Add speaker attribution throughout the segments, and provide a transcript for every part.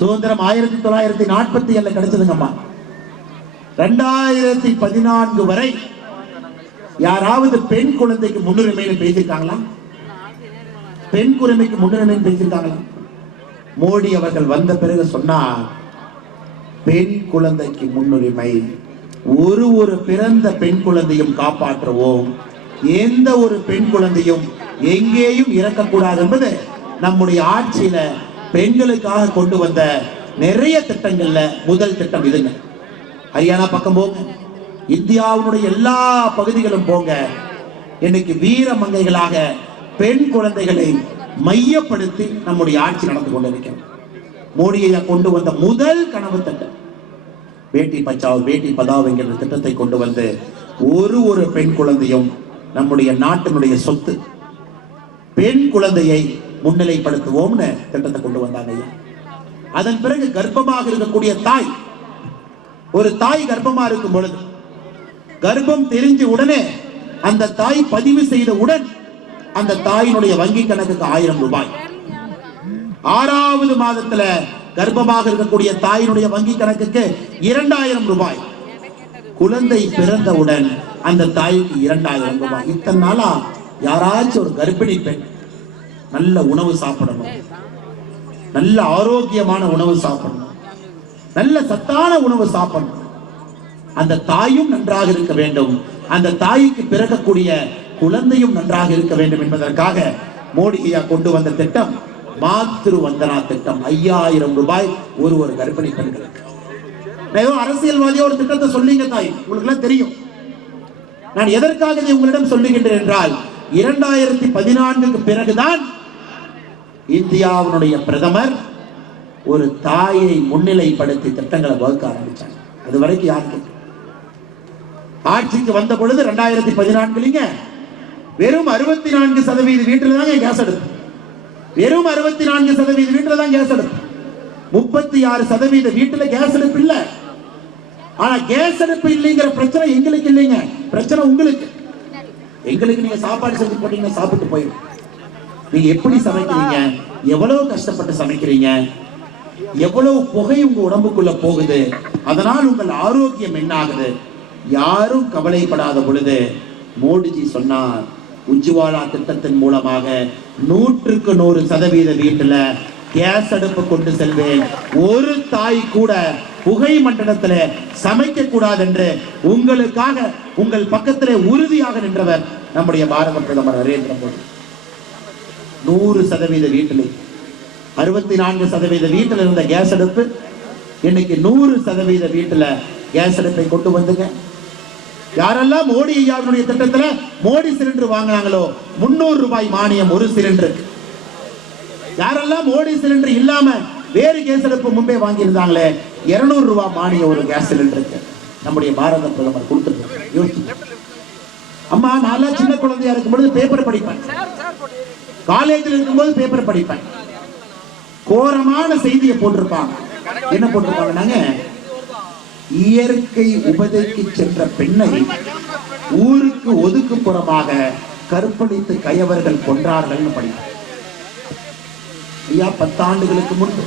Speaker 1: சுதந்திரம் ஆயிரத்தி தொள்ளாயிரத்தி நாற்பத்தி ஏழுல கிடைச்சதுங்கம்மா. ரெண்டாயிரத்தி பதினான்கு வரை யாராவது பெண் குழந்தைக்கு முன்னுரிமையில பேசியிருக்காங்களா? பெண் குழந்தைக்கு முன்னுரிமைன்னு பேசியிருக்காங்களா? மோடி அவர்கள் வந்த பிறகு சொன்னார் பெண் குழந்தைக்கு முன்னுரிமை. ஒரு ஒரு பிறந்த பெண் குழந்தையும் காப்பாற்றுவோம். எந்த ஒரு பெண் குழந்தையும் எங்கேயும் இறக்கக்கூடாது என்பது நம்முடைய ஆட்சியில பெண்களுக்காக கொண்டு வந்த நிறைய திட்டங்கள்ல முதல் திட்டம் இதுங்க. ஹரியானா பக்கம் போங்க. இந்தியாவினுடைய எல்லா பகுதிகளும் போங்க. இன்னைக்கு வீர மங்கைகளாக பெண் குழந்தைகளை மையப்படுத்தி நம்முடைய ஆட்சி நடந்து கொண்டிருக்கிறது. மோடியை கொண்டு வந்த முதல் கனவு திட்டம். பேட்டி பச்சாவ் பேட்டி பதாவ் என்கிற திட்டத்தை கொண்டு வந்து ஒரு ஒரு பெண் குழந்தையும் நம்முடைய நாட்டினுடைய சொத்து. பெண் குழந்தையை முன்னிலைப்படுத்துவோம்னு திட்டத்தை கொண்டு வந்தாங்க ஐயா. அதன் பிறகு கர்ப்பமாக இருக்கக்கூடிய தாய் ஒரு தாய் கர்ப்பமா இருக்கும் பொழுது கர்ப்பம் தெரிஞ்ச உடனே அந்த தாய் பதிவு செய்தவுடன் அந்த தாயினுடைய வங்கி கணக்குக்கு ஆயிரம் ரூபாய். ஆறாவது மாதத்துல கர்ப்பமாக இருக்கக்கூடிய தாயினுடைய வங்கி கணக்குக்கு இரண்டாயிரம் ரூபாய். குழந்தை பிறந்தவுடன் அந்த தாய்க்கு இரண்டாயிரம் ரூபாய். இத்தனை நாளா யாராச்சும் ஒரு கர்ப்பிணி பெண் நல்ல உணவு சாப்பிடணும். நல்ல ஆரோக்கியமான உணவு சாப்பிடணும். நல்ல சத்தான உணவு சாப்பிடணும். அந்த தாயும் நன்றாக இருக்க வேண்டும். அந்த தாய்க்கு பிறக்கக்கூடிய குழந்தையும் நன்றாக இருக்க வேண்டும் என்பதற்காக மோடியா கொண்டு வந்த திட்டம் மாத்திரு வந்தனா திட்டம். ஐயாயிரம் ரூபாய் ஒரு ஒரு கர்ப்பிணி பெண்களுக்கு. ஏதோ அரசியல்வாதியா ஒரு திட்டத்தை சொல்லிங்க தாய். உங்களுக்கு எல்லாம் தெரியும். நான் எதற்காக இதை உங்களிடம் சொல்லுகின்றேன் என்றால் இரண்டாயிரத்தி பதினான்குக்கு பிறகுதான் இந்தியாவினுடைய பிரதமர் ஒரு தாயை முன்னிலைப்படுத்தி திட்டங்களை வகுக்க ஆரம்பிச்சாங்க. அது வரைக்கும் யாருக்கு ஆட்சிக்கு வந்த பொழுது ரெண்டாயிரத்தி பதினான்குலீங்க வெறும் அறுபத்தி நான்கு சதவீத வீட்டில் தாங்க கேஸ் அடுப்பு வெறும் அறுபத்தி நான்கு சதவீத வீட்டில் தான் கேஸ் அடுப்பு முப்பத்தி ஆறு சதவீத வீட்டுல கேஸ் அடுப்பு இல்லை. ஆனா கேஸ் அடுப்பு இல்லைங்கிற பிரச்சனை எங்களுக்கு இல்லைங்க. பிரச்சனை உங்களுக்கு. எங்களுக்கு நீங்க சாப்பாடு செஞ்சு போட்டீங்கன்னா சாப்பிட்டு போயிடும் நீங்க எப்படி சமைக்கிறீங்க? எவ்வளவு கஷ்டப்பட்டு சமைக்கிறீங்க? எவ்வளவு புகை உங்க உடம்புக்குள்ள போகுது? அதனால் உங்கள் ஆரோக்கியம் என்ன ஆகுது யாரும் கவலைப்படாத பொழுது மோடிஜி சொன்னார் உஜ்வாலா திட்டத்தின் மூலமாக நூற்றுக்கு நூறு சதவீத வீட்டுல கேஸ் அடுப்பு கொண்டு செல்வேன். ஒரு தாய் கூட புகை மண்டலத்துல சமைக்க கூடாது என்று உங்களுக்காக உங்கள் பக்கத்திலே உறுதியாக நின்றவர் நம்முடைய பாரத பிரதமர் நரேந்திர மோடி. நூறு சதவீத வீட்டிலே. அறுபத்தி நான்கு சதவீத வீட்டில் இருந்த கேஸ் அடுப்பு. இன்னைக்கு நூறு சதவீத வீட்டில் கேஸ் அடுப்பை கொண்டு வந்துங்க. யாரெல்லாம் மோடி ஐயாவினுடைய திட்டத்தில் மோடி சிலிண்டர் வாங்கினாங்களோ முன்னூறு ரூபாய் மானியம் ஒரு சிலிண்டருக்கு யாரெல்லாம் மோடி சிலிண்டர் இல்லாம வேறு கேஸ் அடுப்பு முன்பே வாங்கியிருந்தாங்களே இருநூறு ரூபாய் மானியம் ஒரு கேஸ் சிலிண்டருக்கு. நம்முடைய பாரத பிரதமர் கொடுத்துருக்காங்க யோசிச்சு அம்மா நான்லாம் சின்ன குழந்தையா இருக்கும் பொழுது பேப்பர் படிப்பேன். காலேஜில் இருக்கும்போது பேப்பர் படிப்பேன். கோரமான செய்தியை போட்டிருப்பாங்க. என்ன போட்டிருப்பாங்கன்னாங்க இயற்கை உபதைக்கு சென்ற பெண்ணை ஊருக்கு ஒதுக்குப்புறமாக கற்பழித்து கயவர்கள் கொன்றார்கள்னு படிப்பேன். ஐயா பத்தாண்டுகளுக்கு முன்பு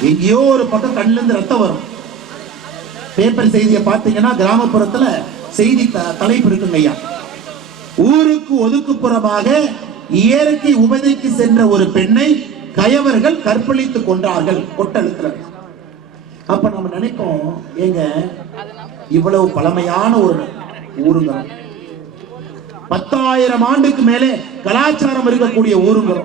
Speaker 1: எங்கேயோ ஒரு பக்கம் கண்ணுல இருந்து ரத்தம் வரும். பேப்பர் செய்தியை பார்த்தீங்கன்னா கிராமப்புறத்துல செய்தி த- தலைப்பு இருக்குங்க ஐயா. ஊருக்கு ஒதுக்குப்புறமாக இயற்கை உபதைக்கு சென்ற ஒரு பெண்ணை கயவர்கள் கற்பழித்துக் கொண்டார்கள் கொட்டழுத்துல. அப்ப நம்ம நினைப்போம் ஏங்க இவ்வளவு பழமையான ஒரு ஊருங்க. பத்தாயிரம் ஆண்டுக்கு மேலே கலாச்சாரம் இருக்கக்கூடிய ஊருங்க.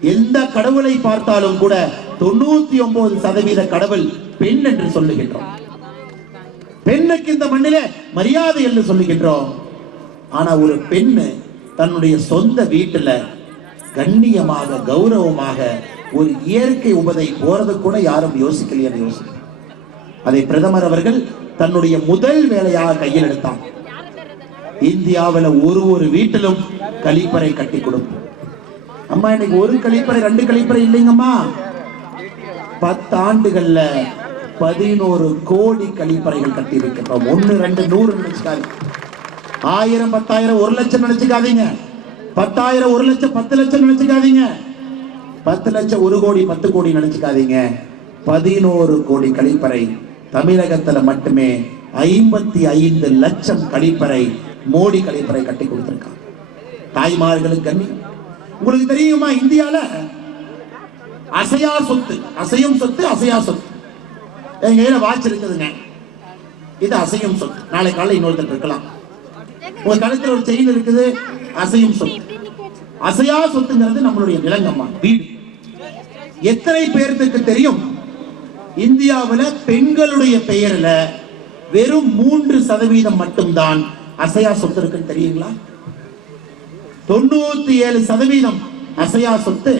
Speaker 1: எந்த கடவுளை பார்த்தாலும் கூட தொண்ணூத்தி ஒன்பது சதவீத கடவுள் பெண் என்று சொல்லுகின்றோம். பெண்ணுக்கு இந்த மண்ணில மரியாதை என்று சொல்லுகின்றோம். ஆனா ஒரு பெண்ணு தன்னுடைய சொந்த வீட்டுல கண்ணியமாக கௌரவமாக ஒரு இயற்கை உபதை போறது கூட யாரும் யோசிக்கலையே யோசிக்க அதை பிரதமர் அவர்கள் தன்னுடைய முதல் வேலையாக கையில் எடுத்தான். இந்தியாவுல ஒரு ஒரு வீட்டிலும் கழிப்பறை கட்டி கொடுப்போம் அம்மா இன்னைக்கு ஒரு கழிப்பறை ரெண்டு கழிப்பறை இல்லைங்கம்மா. பத்து ஆண்டுகள்ல பதினோரு கோடி கழிப்பறைகள் கட்டி இருக்கிறோம் ஒண்ணு ரெண்டு நூறு நினைச்சாரு ஆயிரம் பத்தாயிரம் ஒரு லட்சம் நினைச்சுக்காதீங்க. பத்தாயிரம் ஒரு லட்சம் பத்து லட்சம் நினைச்சுக்காதீங்க. பத்து லட்சம் ஒரு கோடி பத்து கோடி நினைச்சுக்காதீங்க. பதினோரு கோடி கழிப்பறை தமிழகத்துல மட்டுமே ஐம்பத்தி ஐந்து லட்சம் கழிப்பறை மோடி கழிப்பறை கட்டி கொடுத்திருக்காங்க. தாய்மார்களுக்கு கண்ணி. உங்களுக்கு தெரியுமா இந்தியால அசையா சொத்து அசையும் சொத்து அசையா சொத்து. எங்க வாட்ச் இருக்குதுங்க. இது அசையும் சொத்து. நாளை காலையில் இன்னொருத்தர் இருக்கலாம். ஒரு கழுத்துல ஒரு செயின் இருக்குது அசையும் சொத்து அசையா சொத்துங்கிறது நம்மளுடைய நிலங்கம்மா வீடு. எத்தனை பேர்த்துக்கு தெரியும்? இந்தியாவுல பெண்களுடைய பெயர்ல வெறும் மூன்று சதவீதம் மட்டும்தான் அசையா சொத்து இருக்குன்னு தெரியுங்களா? தொண்ணூத்தி ஏழு சதவீதம் அசையா சொத்து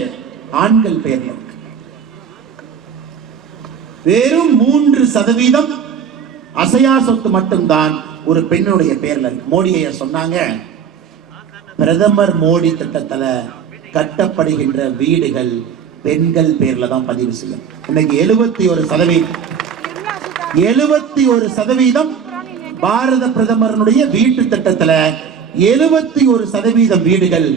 Speaker 1: ஆண்கள் பெயர்ல இருக்கு. வெறும் மூன்று சதவீதம் அசையா சொத்து மட்டும்தான் ஒரு பெண்ணுடைய பேர்ல இருக்கு. மோடி ஐயா சொன்னாங்க பிரதமர் மோடி திட்டத்துல கட்டப்படுகின்ற வீடுகள் பெண்கள் பேர்ல தான் பதிவு செய்யும். இன்னைக்கு எழுபத்தி ஒரு சதவீதம் எழுபத்தி ஒரு சதவீதம் பாரத பிரதமரனுடைய வீட்டு திட்டத்துல எழுபத்தி ஒரு சதவீதம் வீடுகள்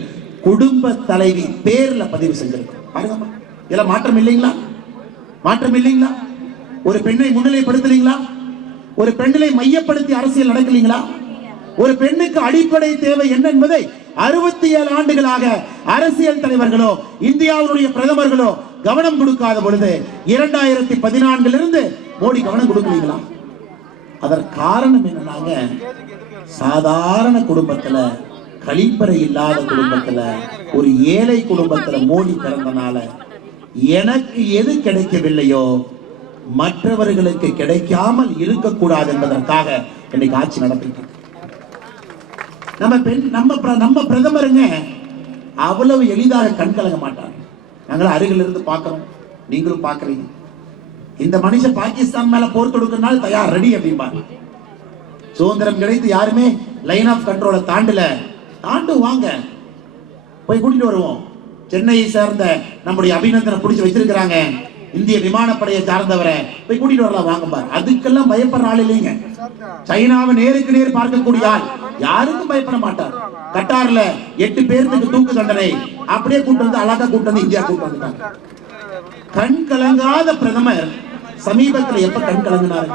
Speaker 1: குடும்ப தலைவி பேர்ல பதிவு செஞ்சிருக்கு. பாருங்கம்மா இதுல மாற்றம் இல்லைங்களா? மாற்றம் இல்லைங்களா? ஒரு பெண்ணை முன்னிலைப்படுத்துறீங்களா ஒரு பெண்களை மையப்படுத்தி அரசியல் நடக்கலீங்களா? ஒரு பெண்ணுக்கு அடிப்படை தேவை என்ன என்பதை அறுபத்தி ஏழு ஆண்டுகளாக அரசியல் தலைவர்களோ இந்தியாவுடைய பிரதமர்களோ கவனம் கொடுக்காத பொழுது இரண்டாயிரத்தி பதினான்கிலிருந்து மோடி கவனம் கொடுக்கலீங்களா? அதற்கு காரணம் என்னன்னாங்க சாதாரண குடும்பத்துல கழிப்பறை இல்லாத குடும்பத்துல ஒரு ஏழை குடும்பத்துல மோடி பிறந்தனால எனக்கு எது கிடைக்கவில்லையோ மற்றவர்களுக்கு கிடைக்காமல் இருக்கக்கூடாது என்பதற்காக இன்னைக்கு ஆட்சி நடத்திட்டு நம்ம பெண் நம்ம பிர- நம்ம பிரதமருங்க அவ்வளவு எளிதாக கண் கலங்க மாட்டாங்க. நாங்கள் அருகில் இருந்து பார்க்கிறோம். நீங்களும் பார்க்குறீங்க. இந்த மனுஷன் பாகிஸ்தான் மேல போர் தொடுக்கறனால தயார் ரெடி அப்படிம்பாங்க. சுதந்திரம் கிடைத்து யாருமே லைன் ஆஃப் கண்ட்ரோலை தாண்டல. தாண்டு வாங்க. போய் கூட்டிட்டு வருவோம். சென்னையை சேர்ந்த நம்முடைய அபிநந்தனை பிடிச்சி வச்சிருக்கிறாங்க. இந்திய விமானப்படையை சார்ந்தவரை போய் கூட்டிட்டு வரலாம் வாங்க பாரு. அதுக்கெல்லாம் பயப்படுற ஆள் இல்லைங்க. சைனாவை நேருக்கு நேர் பார்க்கக்கூடிய ஆள் யாருக்கும் பயப்பட மாட்டார். கட்டார்ல எட்டு பேருக்கு தூக்கு தண்டனை. அப்படியே கூட்டு வந்து அழகா கூட்டு வந்து இந்தியா கூட்டு வந்துட்டாங்க கண் கலங்காத பிரதமர் சமீபத்துல எப்ப கண் கலங்கினாரு?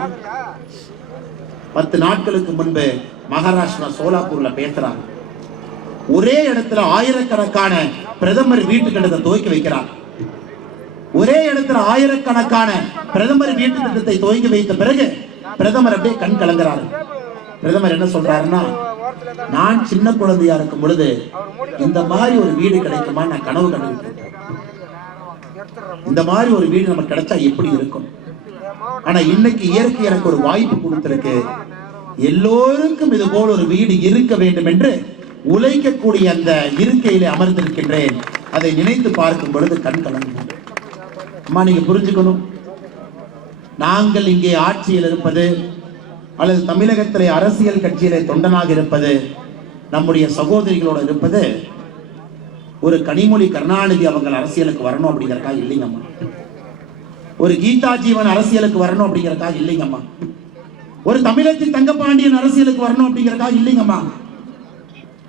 Speaker 1: பத்து நாட்களுக்கு முன்பு மகாராஷ்டிரா சோலாப்பூர்ல பேசுறாங்க ஒரே இடத்துல ஆயிரக்கணக்கான பிரதமர் வீட்டு கட்டத்தை துவக்கி வைக்கிறார். ஒரே இடத்துல ஆயிரக்கணக்கான பிரதமர் வீட்டு திட்டத்தை துவங்கி வைத்த பிறகு பிரதமர் அப்படியே கண் கலங்குறாரு. பிரதமர் என்ன சொல்றாருன்னா நான் சின்ன குழந்தையா இருக்கும் பொழுது இந்த மாதிரி ஒரு வீடு கிடைக்குமா? நான் கனவு கண்டுகிட்டு இந்த மாதிரி ஒரு வீடு நமக்கு கிடைச்சா எப்படி இருக்கும்? ஆனா இன்னைக்கு இயற்கை எனக்கு ஒரு வாய்ப்பு கொடுத்திருக்கு. எல்லோருக்கும் இது போல ஒரு வீடு இருக்க வேண்டும் என்று உழைக்கக்கூடிய அந்த இருக்கையிலே அமர்ந்திருக்கின்றேன். அதை நினைத்து பார்க்கும் பொழுது கண் கலங்குகின்றேன் அம்மா நீங்க புரிஞ்சுக்கணும். நாங்கள் இங்கே ஆட்சியில் இருப்பது அல்லது தமிழகத்திலே அரசியல் கட்சியிலே தொண்டனாக இருப்பது நம்முடைய சகோதரிகளோடு இருப்பது ஒரு கனிமொழி கருணாநிதி அவங்க அரசியலுக்கு வரணும் அப்படிங்கிறக்கா இல்லைங்கம்மா ஒரு கீதா ஜீவன் அரசியலுக்கு வரணும் அப்படிங்கிறக்கா இல்லைங்கம்மா ஒரு தமிழத்தி தங்கப்பாண்டியன் அரசியலுக்கு வரணும் அப்படிங்கிறக்கா இல்லைங்கம்மா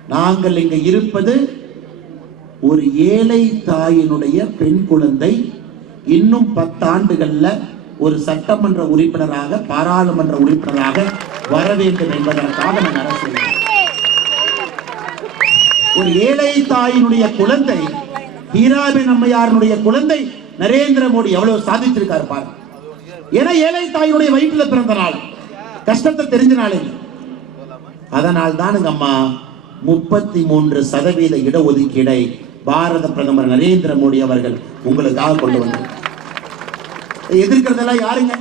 Speaker 1: நாங்கள் இங்க இருப்பது ஒரு ஏழை தாயினுடைய பெண் குழந்தை இன்னும் பத்தாண்டுகள்ல ஒரு சட்டமன்ற உறுப்பினராக பாராளுமன்ற உறுப்பினராக வர வேண்டும் என்பதற்காக நான் அரசு ஒரு ஏழை தாயினுடைய குழந்தை ஹீராபின் அம்மையாருடைய குழந்தை நரேந்திர மோடி எவ்வளவு சாதித்திருக்காரு பாரு. ஏன்னா ஏழை தாயினுடைய வயிற்றுல பிறந்த நாள். கஷ்டத்தை தெரிஞ்ச நாளே அதனால் தானுங்க அம்மா முப்பத்தி மூன்று சதவீத இடஒதுக்கீடை பாரத பிரதமர் நரேந்திர மோடி அவர்கள் உங்களுக்காக கொண்டு வந்தார். எதிர்க்கிறதெல்லாம் யாருங்க?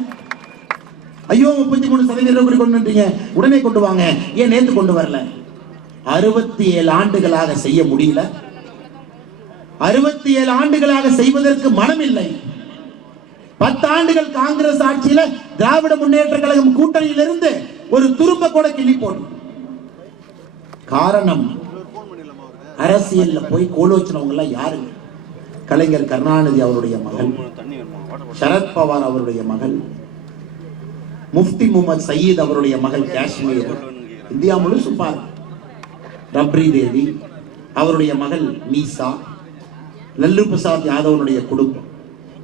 Speaker 1: ஐயோ முப்பத்தி மூணு சதவீதம் கொண்டு உடனே கொண்டு வாங்க. ஏன் நேத்து கொண்டு வரல? அறுபத்தி ஏழு ஆண்டுகளாக செய்ய முடியல. அறுபத்தி ஏழு ஆண்டுகளாக செய்வதற்கு மனம் இல்லை பத்து ஆண்டுகள் காங்கிரஸ் ஆட்சியில திராவிட முன்னேற்ற கழகம் கூட்டணியிலிருந்து ஒரு துரும்ப கூட கிள்ளி போடும். காரணம் அரசியல்ல போய் கோலோச்சினவங்க எல்லாம் யாருங்க கலைஞர் கருணாநிதி அவருடைய மகள் சரத்பவார் அவருடைய மகள் முஃப்தி முகமது சயீத் அவருடைய மகள் காஷ்மீர் இந்தியா முழுசும் பாரு. ரப்ரி தேவி அவருடைய மகள் மீசா லல்லு பிரசாத் யாதவனுடைய குடும்பம்.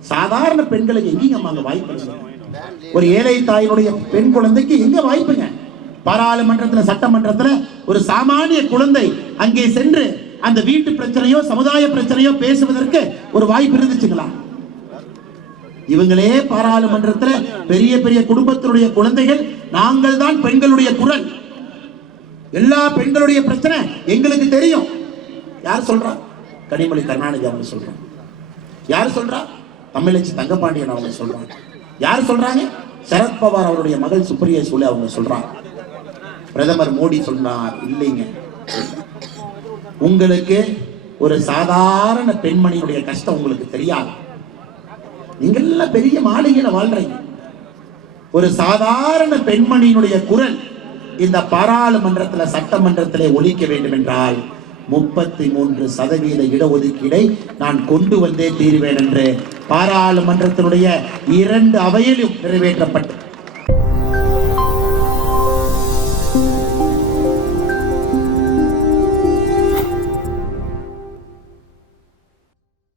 Speaker 1: சாதாரண பெண்களுக்கு எங்கேங்க அங்க வாய்ப்பு ஒரு ஏழை தாயினுடைய பெண் குழந்தைக்கு எங்க வாய்ப்புங்க? பாராளுமன்றத்துல சட்டமன்றத்துல ஒரு சாமானிய குழந்தை அங்கே சென்று அந்த வீட்டு பிரச்சனையோ சமுதாய பிரச்சனையோ பேசுவதற்கு ஒரு வாய்ப்பு இருந்துச்சுங்களா இவங்களே பாராளுமன்றத்துல பெரிய பெரிய குடும்பத்தினுடைய குழந்தைகள் நாங்கள் தான் பெண்களுடைய குரல். எல்லா பெண்களுடைய பிரச்சனை எங்களுக்கு தெரியும். யார் சொல்றா? கனிமொழி கருணாநிதி அவங்க சொல்றாங்க யார் சொல்றா? தமிழச்சி தங்கப்பாண்டியன் அவங்க சொல்றாங்க யார் சொல்றாங்க? சரத்பவார் அவருடைய மகள் சுப்ரியா சூலே அவங்க சொல்றாங்க பிரதமர் மோடி சொன்னார் இல்லைங்க. உங்களுக்கு ஒரு சாதாரண பெண்மணியுடைய கஷ்டம் உங்களுக்கு தெரியாது. நீங்க எல்லாம் பெரிய மாளிகையில வாழ்றீங்க. ஒரு சாதாரண பெண்மணியினுடைய குரல் இந்த பாராளுமன்றத்தில் சட்டமன்றத்திலே ஒழிக்க வேண்டும் என்றால் முப்பத்தி மூன்று சதவீத இடஒதுக்கீடை நான் கொண்டு வந்தே தீர்வேன் என்று பாராளுமன்றத்தினுடைய இரண்டு அவையிலும் நிறைவேற்றப்பட்டது.